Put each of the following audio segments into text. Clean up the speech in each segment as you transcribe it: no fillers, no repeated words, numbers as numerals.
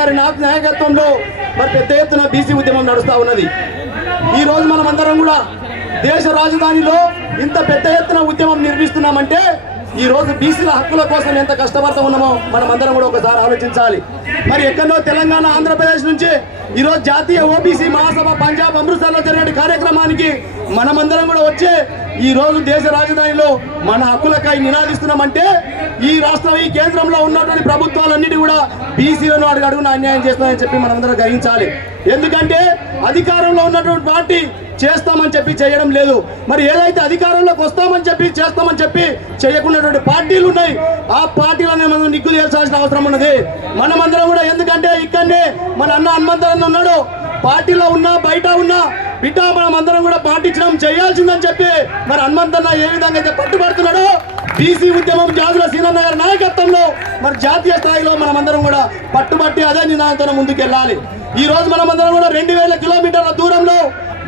గారి నాయకత్వంలో మరి పెద్ద ఎత్తున బీసీ ఉద్యమం నడుస్తూ ఉన్నది. ఈ రోజు మనమందరం కూడా దేశ రాజధానిలో ఇంత పెద్ద ఎత్తున ఉద్యమం నిర్మిస్తున్నామంటే ఈ రోజు బీసీల హక్కుల కోసం ఎంత కష్టపడుతూ ఉన్నామో మనం అందరం కూడా ఒకసారి ఆలోచించాలి. మరి ఎక్కడో తెలంగాణ, ఆంధ్రప్రదేశ్ నుంచి ఈరోజు జాతీయ ఓబీసీ మహాసభ పంజాబ్ అమృత్సర్లో జరిగే కార్యక్రమానికి మనమందరం కూడా వచ్చే ఈ రోజు దేశ రాజధానిలో మన హక్కులకై నినాదిస్తున్నామంటే ఈ రాష్ట్రం, ఈ కేంద్రంలో ఉన్నటువంటి ప్రభుత్వాలన్నిటి కూడా బీసీలను అడుగున అన్యాయం చేస్తున్నాయని చెప్పి మనమందరం గ్రహించాలి. ఎందుకంటే అధికారంలో ఉన్నటువంటి పార్టీ చేస్తామని చెప్పి చేయడం లేదు. మరి ఏదైతే అధికారంలోకి వస్తామని చెప్పి చేస్తామని చెప్పి చేయకున్నటువంటి పార్టీలు ఉన్నాయి, ఆ పార్టీలను మనం నిగ్గు చేయాల్సిన అవసరం ఉన్నది మనమందరం కూడా. ఎందుకంటే ఇక్కడనే మన అన్న హనుమంతరావు ఉన్నాడు, పార్టీలో ఉన్నా బయట ఉన్నా బిడ్డ మనం అందరం కూడా పాటించడం చేయాల్సిందని చెప్పి మరి హనుమంతన్న ఏ విధంగా అయితే పట్టుబడుతున్నాడో బీసీ ఉద్యమం జాజుల సీనన్న గారి నాయకత్వంలో మరి జాతీయ స్థాయిలో మనమందరం కూడా పట్టుబట్టి అదే నినాదంతో ముందుకెళ్ళాలి. ఈ రోజు మనమందరం కూడా 2000 కిలోమీటర్ల దూరంలో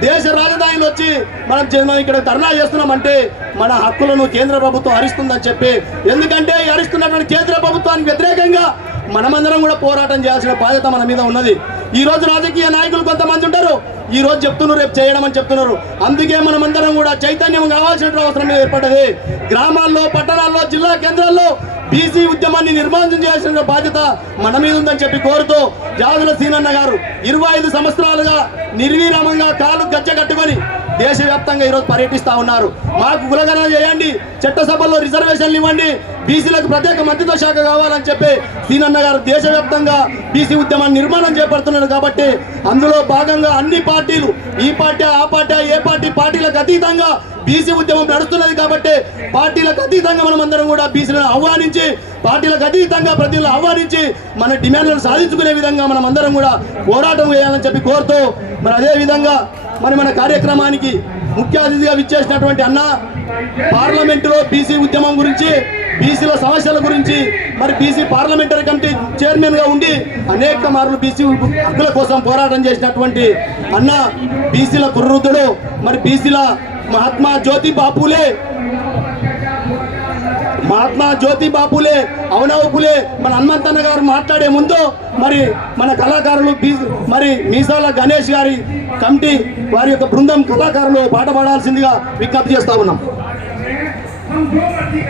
దేశ రాజధానిలో వచ్చి మనం ఇక్కడ ధర్నా చేస్తున్నామంటే మన హక్కులను కేంద్ర ప్రభుత్వం హరిస్తుందని చెప్పి, ఎందుకంటే హరిస్తున్నటువంటి కేంద్ర ప్రభుత్వానికి వ్యతిరేకంగా మనమందరం కూడా పోరాటం చేయాల్సిన బాధ్యత మన మీద ఉన్నది. ఈ రోజు రాజకీయ నాయకులు కొంతమంది ఉంటారు, ఈ రోజు చెప్తున్నారు రేపు చేయడం అని చెప్తున్నారు. అందుకే మనమందరం కూడా చైతన్యం కావాల్సిన అవసరం ఏర్పడ్డది. గ్రామాల్లో, పట్టణాల్లో, జిల్లా కేంద్రాల్లో బీసీ ఉద్యమాన్ని నిర్మాణం చేయాల్సిన బాధ్యత మన మీద ఉందని చెప్పి కోరుతూ జాజుల సీనన్న గారు 25 సంవత్సరాలుగా నిర్విరామంగా కాలు గజ్జ కట్టుకొని దేశవ్యాప్తంగా ఈరోజు పర్యటిస్తూ ఉన్నారు. మాకు కులగణన చేయండి, చట్టసభల్లో రిజర్వేషన్లు ఇవ్వండి, బీసీలకు ప్రత్యేక మంత్రిత్వ శాఖ కావాలని చెప్పి సీనన్న గారు దేశవ్యాప్తంగా బీసీ ఉద్యమాన్ని నిర్మాణం చేపడుతున్నారు. కాబట్టి అందులో భాగంగా అన్ని పార్టీలు, ఈ పార్టీ ఆ పార్టీ ఏ పార్టీలకు అతీతంగా బీసీ ఉద్యమం నడుస్తున్నది. కాబట్టి పార్టీలకు అతీతంగా మనం అందరం కూడా బీసీలను ఆహ్వానించి, పార్టీలకు అతీతంగా ప్రతినిధులు ఆహ్వానించి మన డిమాండ్లను సాధించుకునే విధంగా మనం అందరం కూడా పోరాటం చేయాలని చెప్పి కోరుతూ మరి అదే విధంగా మరి మన కార్యక్రమానికి ముఖ్య అతిథిగా విచ్చేసినటువంటి అన్న పార్లమెంటులో బీసీ ఉద్యమం గురించి, బీసీల సమస్యల గురించి మరి బీసీ పార్లమెంటరీ కమిటీ చైర్మన్గా ఉండి అనేక మార్లు బీసీ హక్కుల కోసం పోరాటం చేసినటువంటి అన్న, బీసీల కుర్రుతుడు, మరి బీసీల మహాత్మా జ్యోతి బాపులే అవనవ పులే మన హనుమంతన్న గారు మాట్లాడే ముందు మరి మన కళాకారులు మరి మీసాల గణేష్ గారి కమిటీ వారి యొక్క బృందం కళాకారులు పాట పాడాల్సిందిగా విజ్ఞప్తి చేస్తా ఉన్నాం.